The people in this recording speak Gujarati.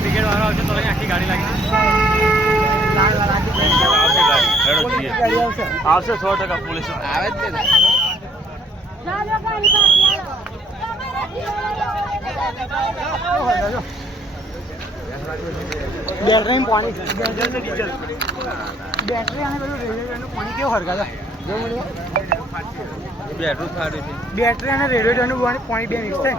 બ્રિગેડ વાળો આવશે તો આખી ગાડી લાગી આવશે સો ટકા પોલીસ. આવે જ ને બેટરી પાણી. બેટરી અને પેલું પાણી કેવું હરગાતા બેટરી અને રેડિયેટરનું પાણી પાણી બે મિક્સ થાય.